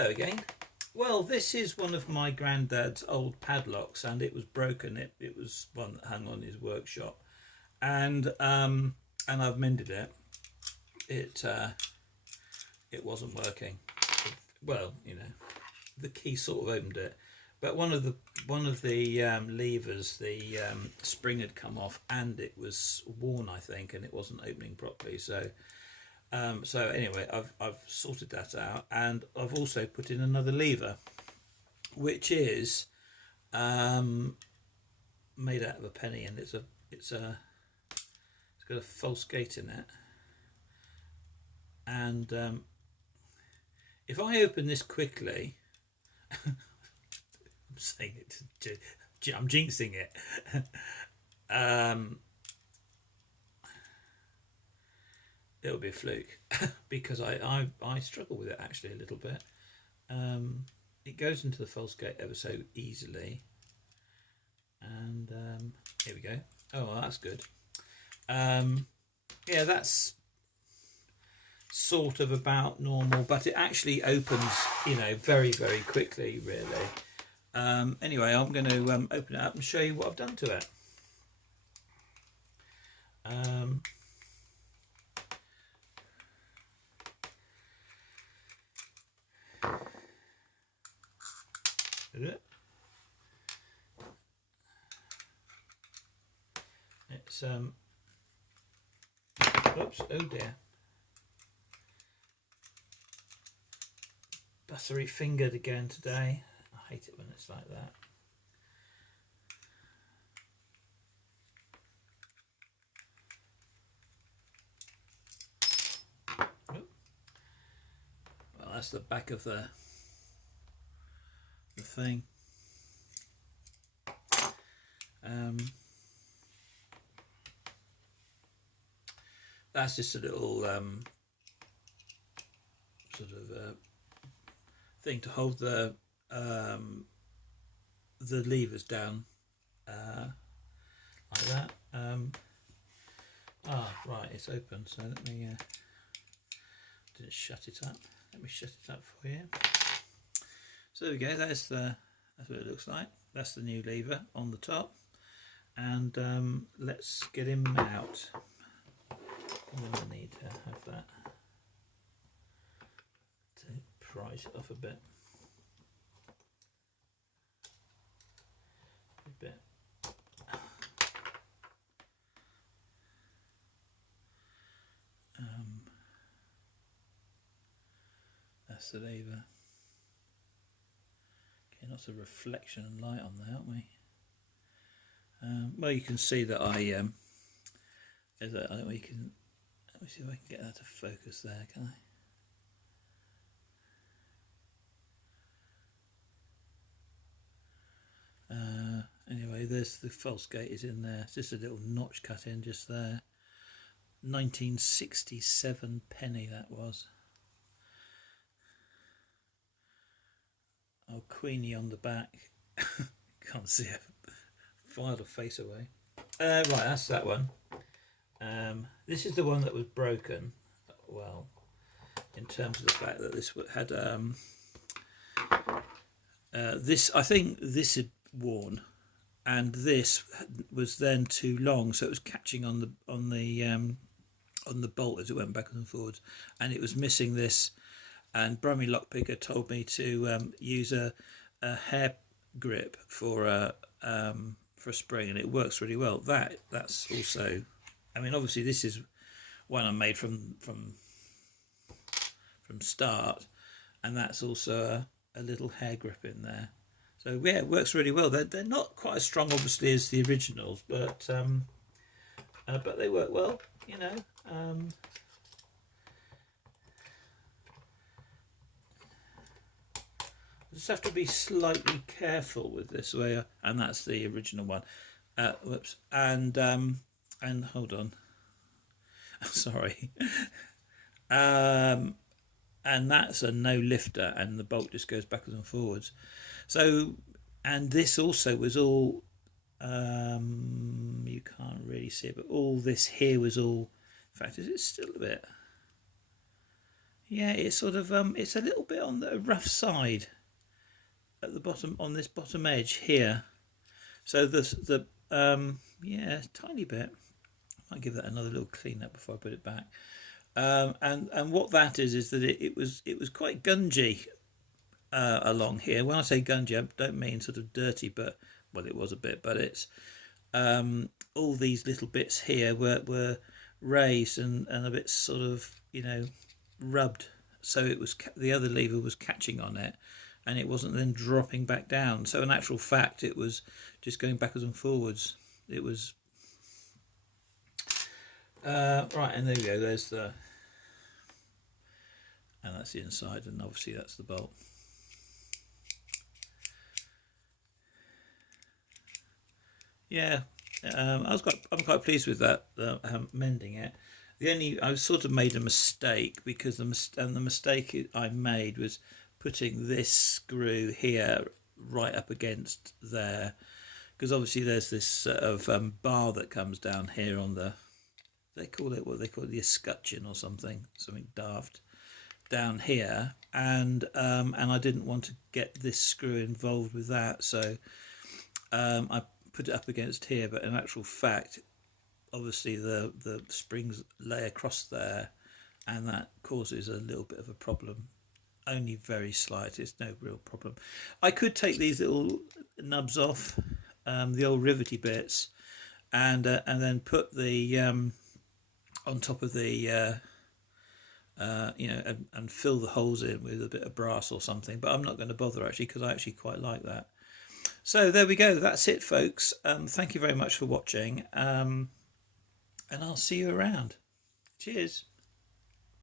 Hello again. Well, this is one of my granddad's old padlocks, and it was broken. It was one that hung on his workshop, and I've mended it. It wasn't working. Well, the key sort of opened it, but one of the levers, the spring had come off, and it was worn, I think, and it wasn't opening properly. So anyway, I've sorted that out, and I've also put in another lever, which is made out of a penny, and it's got a false gate in it, and if I open this quickly, I'm saying it, I'm jinxing it. It'll be a fluke because I struggle with it actually a little bit. It goes into the false gate ever so easily, and here we go. Oh, well, that's good. Yeah, that's sort of about normal, but it actually opens, very, very quickly, really. Anyway, I'm going to open it up and show you what I've done to it. It's oops, oh dear, buttery fingered again today. I hate it when it's like that. Well, that's the back of the thing. That's just a little sort of thing to hold the levers down like that. Right, it's open, so let me didn't shut it up. Let me shut it up for you. So there we go. That's what it looks like. That's the new lever on the top, and let's get him out. I'm going to need to have that to prise it off a bit. That's the lever. Okay, lots of reflection and light on there, aren't we? Well, you can see that I don't know, you can. Let me see if I can get that to focus there, can I? Anyway, there's the false gate is in there. It's just a little notch cut in just there. 1967 penny that was. Oh, Queenie on the back. Can't see it. Filed her face away. Right, that's that one. This is the one that was broken. Well, in terms of the fact that this had this, I think this had worn, and this was then too long, so it was catching on the bolt as it went backwards and forwards, and it was missing this. And Brummy Lockpicker told me to use a hair grip for a spring, and it works really well. That's also, I mean, obviously this is one I made from start, and that's also a little hair grip in there. So yeah, it works really well. They're not quite as strong, obviously, as the originals, but they work well. Just have to be slightly careful with this way, and that's the original one. Whoops, and hold on. Sorry. And that's a no lifter, and the bolt just goes backwards and forwards. So, and this also was all, you can't really see it, but all this here was all, in fact, is it still a bit? Yeah, it's sort of it's a little bit on the rough side at the bottom, on this bottom edge here. So the yeah, tiny bit. I might give that another little clean up before I put it back. And what that is that it was quite gungy along here. When I say gungy, I don't mean sort of dirty, but well, it was a bit. But it's all these little bits here were raised and a bit sort of rubbed, so it was the other lever was catching on it, and it wasn't then dropping back down. So in actual fact, it was just going backwards and forwards. It was right, and there we go. There's the and that's the inside, and obviously that's the bolt. Yeah, I'm quite pleased with that, mending it. I sort of made a mistake because the mistake I made was putting this screw here right up against there, because obviously there's this sort of bar that comes down here on the, they call it, what they call it, the escutcheon or something daft down here, and I didn't want to get this screw involved with that, so I put it up against here. But in actual fact, obviously the springs lay across there, and that causes a little bit of a problem. Only very slight. It's no real problem. I could take these little nubs off, the old rivety bits, and then put the on top of the and fill the holes in with a bit of brass or something. But I'm not going to bother actually, because I actually quite like that. So there we go. That's it, folks. Thank you very much for watching, and I'll see you around. Cheers.